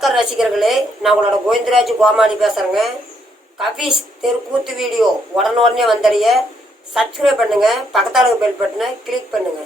ரசிகர்களே, நான் உங்களோட கோவிந்தராஜ் கோமாளி பேசுகிறேங்க. கபீஸ் தெருக்கூத்து வீடியோ உடனே வந்தடைய சப்ஸ்கிரைப் பண்ணுங்க, பக்கத்தாளுக்கு பெல் பட்டனை கிளிக் பண்ணுங்க.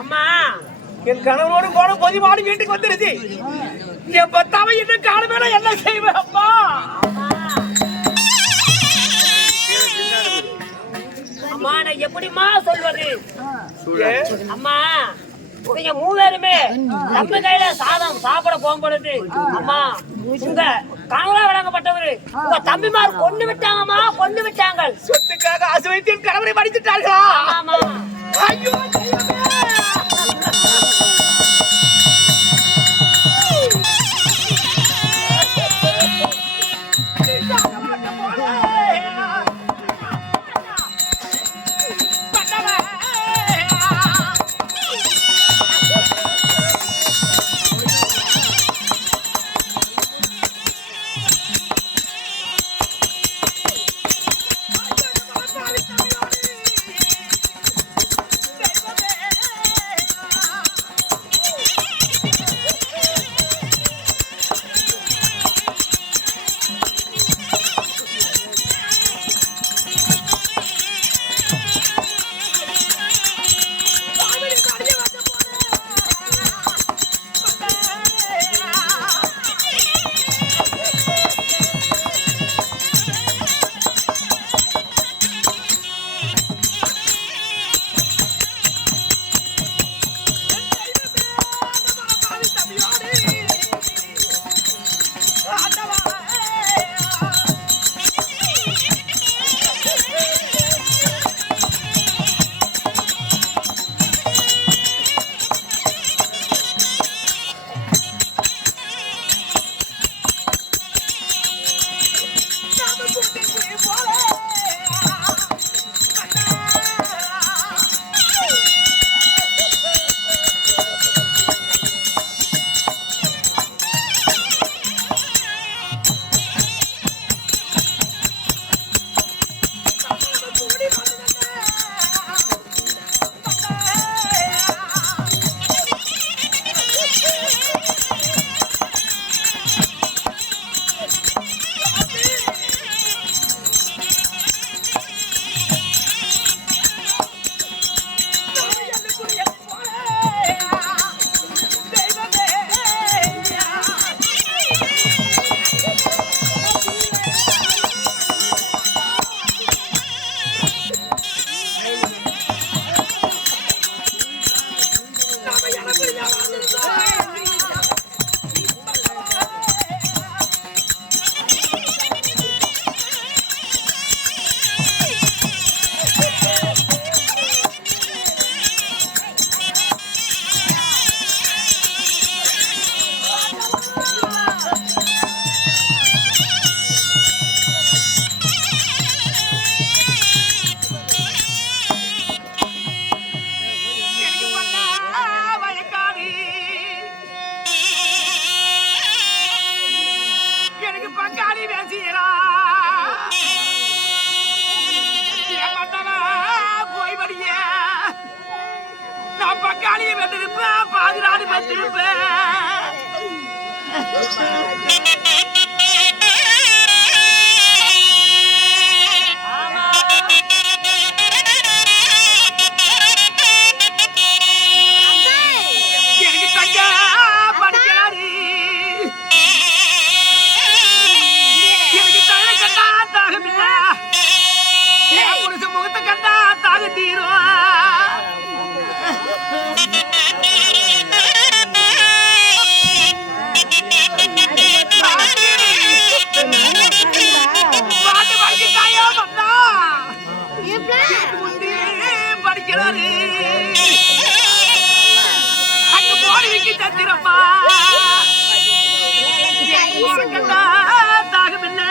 அம்மா, என் கணவனோடு போன பொதிமாடு வீட்டுக்கு வந்துருச்சு. என் பத்தாம என்ன காலமேல என்ன செய்வேன் அப்பா? அம்மா, நான் எப்படிமா சொல்வது? அம்மா, நீங்க மூவேருமே நம்ம கையில சாதம் சாப்பிட போகும்பொழுது, அம்மா உங்க கணவரா வழங்கப்பட்டவரு உங்க தம்பிமார் கொண்டு விட்டாங்கம்மா, கொண்டு விட்டாங்க. சொத்துக்காக ஆசை வைத்து என் கணவரை மடித்துட்டார்களா? ஆமா. ஐயோ, காளியை வெட்டிருப்பேன், பாதிராடி வெட்டிருப்பேன். எனக்கு தங்க படிக்கிறாரு, எனக்கு தலை கண்டா தாகமில்ல, என் புருஷ முகத்தை கண்டா தாக தீரும். பாட்டு படிக்கிறாயோ வந்தா முந்தி படிக்கிறாரு, அங்க போடுவிக்கு தந்திரப்பா கண்டா தாகமில்ல,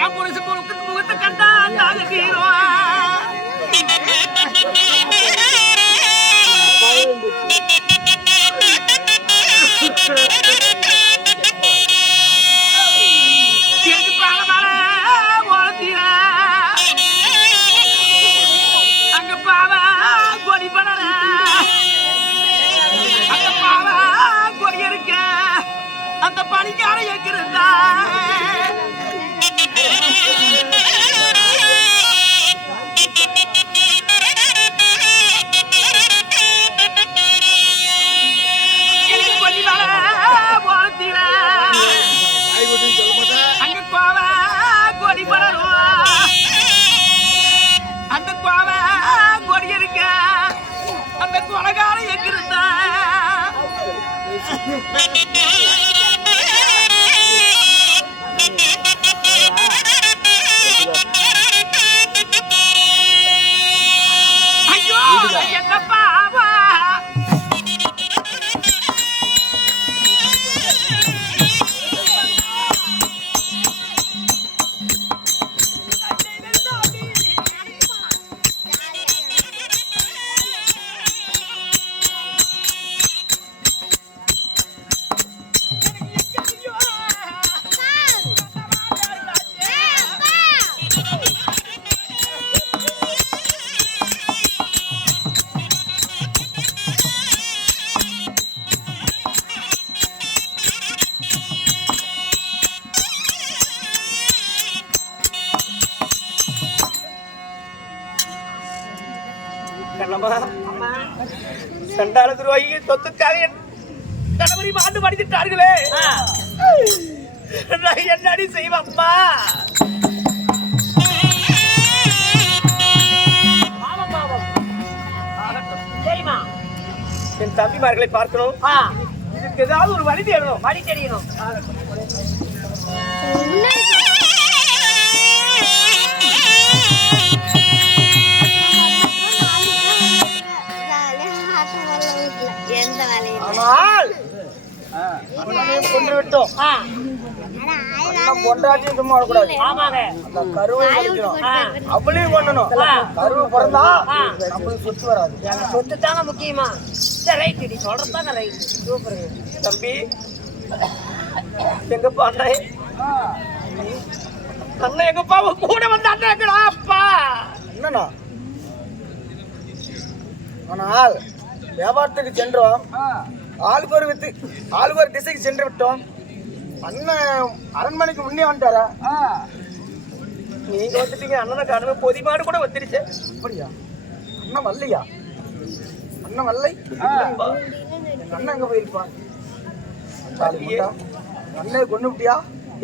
என் புருஷ முகத்தை கண்டா தாக தீரும். எனக்கு பல மழை ஓலத்தீர அங்க பாவ கொடி படற, அங்க பாவ கொடி இருக்க அந்த பணிக்கார எங்க இருந்தா எனக்கு கொடி மழை ஓலத்தீர அங்க கோவ கொடி படரும், அந்த கோவ கொடி இருக்க அந்த கொலகார எங்க இருந்தா ஐயோ என்ன பாவா சண்டால துரோகி சொத்துக்காக கணவரி மாண்டு படித்துட்டார்களே, நான் என்னடி செய்வப்பா? சரிமா, என் தம்பிமார்களை பார்க்கணும், இதுக்கு ஏதாவது ஒரு வழி தேடணும், வழி தெரியணும். ஆனால் கொண்டு விட்டோம், பொண்டாட்டியும் சும்மா வரக்கூடாது, அந்த கருவை அவளையும் பண்ணணும். கருவு பிறந்தா நம்மளுக்கு சொத்து வராது, சொத்து தாங்க முக்கியமா. ரைட்டு, நீ சொல்றதாங்க ரைட்டு, சூப்பர். தம்பி எங்கப்பா அண்ணன், அண்ணன் எங்கப்பா கூட வந்து அண்ணன் எங்கடா அப்பா? என்னண்ணா, ஆனால் வியாபாரத்துக்கு சென்றோம், ஆளுக்கு ஒரு திசைக்கு சென்று விட்டோம். அண்ணன் அரண்மனைக்கு முன்னே வந்துட்டாரா? நீங்க வந்துட்டீங்க, அண்ணனை காணுமே, பொதிமாடு கூட வந்துருச்சு. அப்படியா? அண்ணன் வரலையா? அண்ணன் வரலை, அண்ணன் எங்க போயிருப்பான்? அண்ணன் கொண்டு விட்டியா?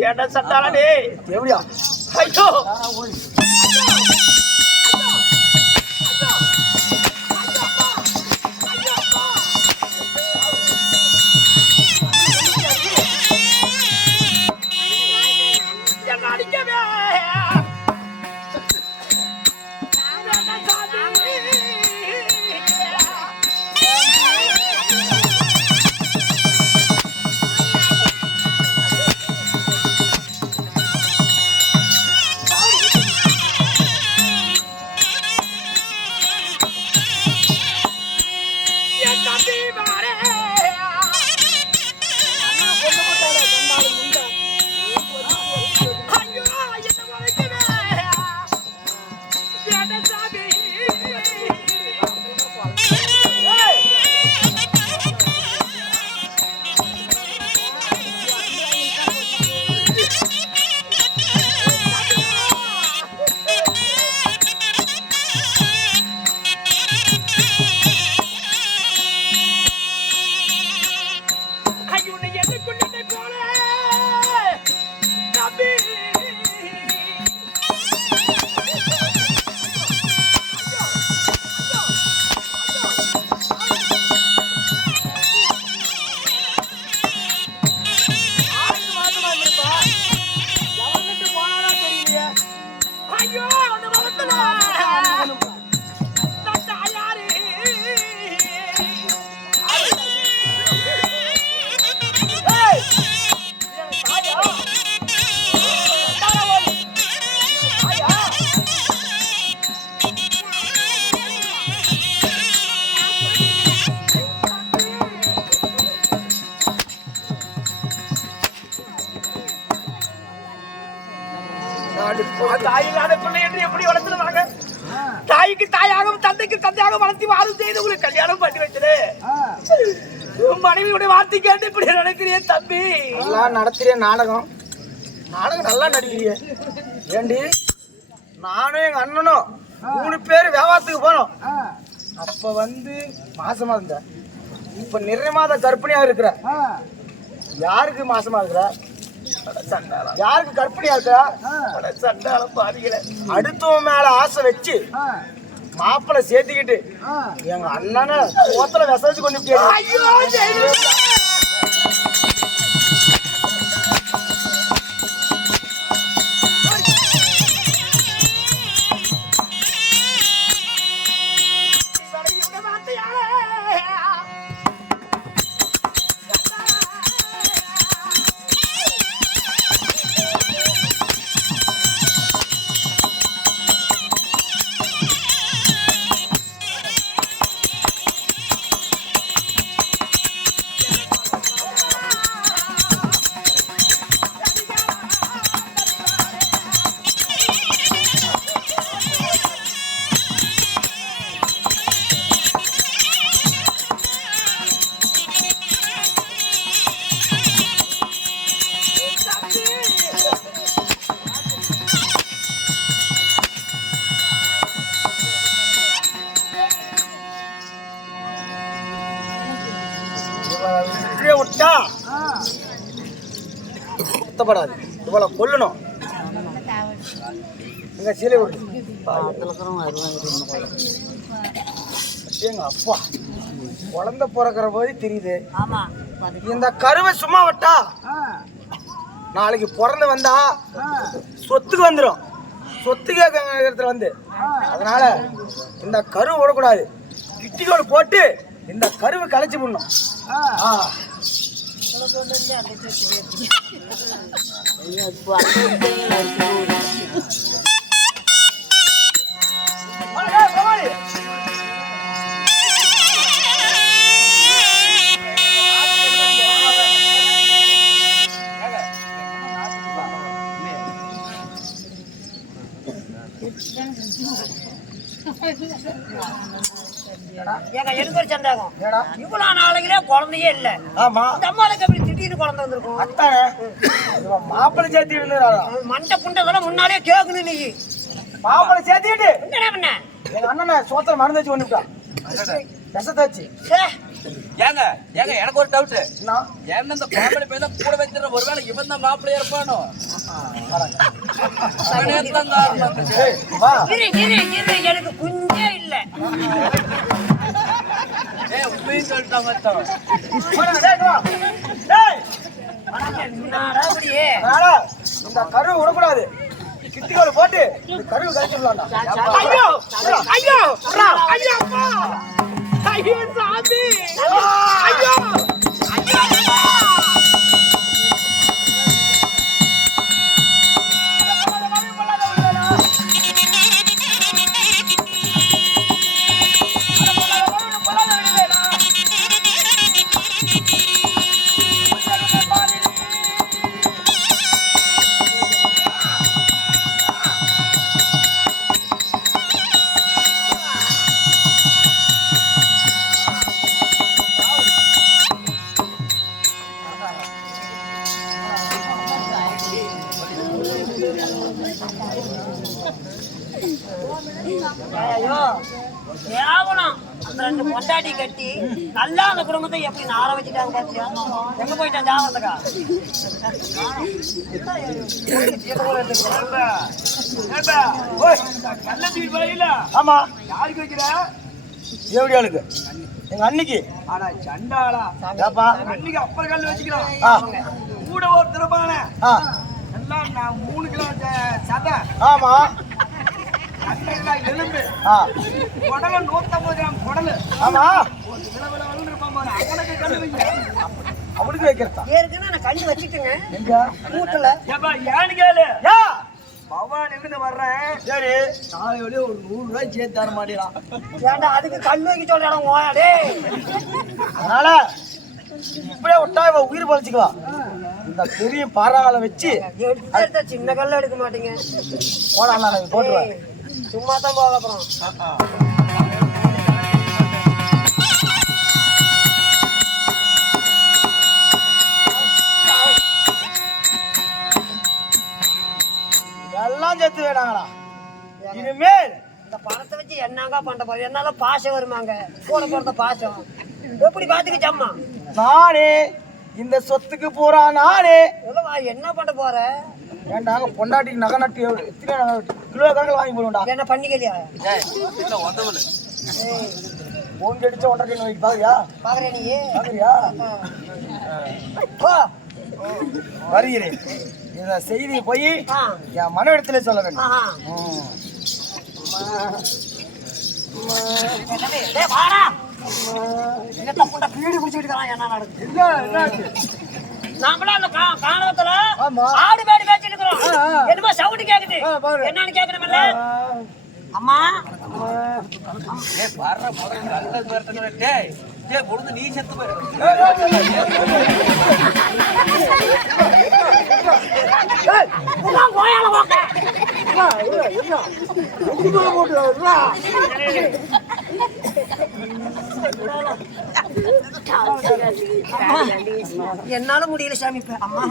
ஏடா சட்டாளே எப்படியா? ஐயோ Hey! தாய் இல்லாத பிள்ளை என்று எப்படி வளர்த்துருவாங்க? தாய்க்கு தாயாகவும் தந்தைக்கு தந்தையாக வளர்த்தி வாழும் செய்து உங்களுக்கு கல்யாணம் பண்ணி வச்சது. மனைவியுடைய வார்த்தை கேட்டு இப்படி நினைக்கிறேன் தம்பி. நல்லா நடத்துறிய நாடகம் நல்லா நடிக்கிறிய. ஏண்டி நானும் எங்க அண்ணனும் 3 பேர் வியாபாரத்துக்கு போனோம். அப்ப மாசமா இருந்த. இப்ப நிறைய மாத கர்ப்பிணியா இருக்கிற. யாருக்கு மாசமா இருக்கிற? யாருக்கு கர்ப்பிணியா இருக்கிற? சண்டாலம் பாதிக்கல. அடுத்தவன் மேல ஆசை வச்சு மாப்பிள்ளை சேர்த்துக்கிட்டு எங்க அண்ணனை சோத்துல விசைச்சு கொண்டு விட்டா குத்தப்படாது. இவளை கொல்லணும். எங்க சீலை விடு. எங்க அப்பா குழந்தை பிறக்கிற போது தெரியுது. இந்த கருவை சும்மா விட்டா நாளைக்கு பிறந்து வந்தா சொத்துக்கு வந்துடும். சொத்து கேட்கறதுல அதனால இந்த கருவை விடக்கூடாது. கிட்டிகோடு போட்டு இந்த கருவை கலைச்சு பண்ணும். ஏங்க எனக்கு ஒரு சந்தேகம். இவ்வளவு நாளைக்குலே குழந்தையே இல்ல. ஆமா. இந்த அம்மாவுக்கு அப்படி திடீர்னு குழந்தை வந்திருக்கும். அத்தானே மாப்பிள்ளை சேர்த்து இருந்தாரா? மண்டை புண்டதெல்லாம் முன்னாலே கேட்கணும். நீ மாப்பிள்ளை சேர்த்துக்கிட்டு என்ன பண்ண? எங்க அண்ணனை சோத்திர மருந்து வச்சு கொண்டுட்டான். விஷத்தாச்சு. ஏங்க எனக்கு ஒரு டவுட். ஏன்னா இந்த மாப்பிள்ளை பேர் தான் கூட வச்சிருந்த ஒருவேளை இவன் தான் மாப்பிள்ளையா இருப்பானோ? எனக்கு குஞ்சே இல்ல. இந்த கருவை விடக்கூடாது. கிட்டிகோடு போட்டு கருவு கழிச்சுடலாம். ஐயோ ஐயோ ஐயோ ஐயோ சாமி ஐயோ கேவலம். அந்த 2 பொண்டாட்டி கட்டி நல்லா அந்த குடும்பத்தை எப்படி நார வச்சுட்டாங்க பாத்தியா? எங்க போயிட்டான் ஜாவத்துக்கா? ஆமா. யாருக்கு வைக்கிற? எவடியாளுக்கு? எங்க அன்னைக்கு. ஆனா சண்டாளா அன்னைக்கு அப்புறம் கல் வச்சுக்கிறான். கூட ஒரு திருப்பான எல்லாம் நான் 3 கிலோ சதை. ஆமா. எலும்பு குடல 150 கிராம் குடலு. ஆமா. அவனுக்கு கல்லு வைங்க. அவனுக்கு வைக்கிறதா? ஏற்கனவே நான் கல்லு வச்சுட்டேங்க. எங்க மூட்டல. ஏன்னு கேளு. பவான் இருந்து வர்றேன். சரி நாளை வழியே ஒரு 100 ரூபாய் சேர்த்து தர மாட்டேறான். ஏன்டா அதுக்கு கல் வைக்க சொல்றான் ஓயாடே. அதனால இப்படியே விட்டா இவ உயிர் பழிச்சுக்குவா. இந்த அந்த பெரிய பாறாங்களை வச்சு எடுத்த சின்ன கல்ல எடுக்க மாட்டீங்க. போடலாம் போட்டுருவேன். சும்மா தான் போக அப்புறம். எல்லாம் சேர்த்து வேணாங்களா? இனிமேல் இந்த பணத்தை வச்சு என்னங்க பண்ண போறோம்? என்னால பாசம் வருமாங்க? கூட போறத பாசம் எப்படி பாத்துக்கிச்சம்மா? நானே இந்த சொத்துக்கு பூரா நானே. என்ன பண்ண போற? ஏன்டாங்க பொண்டாட்டிக்கு நகை நட்டு எத்தனை கிலோ கணக்கில் வாங்கி போடுவோம்டா. என்ன பண்ணிக்கலையா? போன் அடிச்ச 1.5 கிலோ வாங்கி பாக்குறியா? பாக்குறேன் நீ பாக்குறியா? வருகிறேன். இந்த செய்தி போய் என் மனைவிடத்திலே சொல்ல வேண்டும். பீடி குடிச்சுட்டு என்ன நடக்குது? நாமளும் அந்த காணவத்துல ஆடு மாடு மேய்ச்சிட்டு இருக்கிறோம். என்னமோ சவுண்ட் கேக்குது. என்னன்னு கேட்கணும்ல? அம்மா நீ செத்து போயிரு. என்னால முடியல சாமி. அம்மா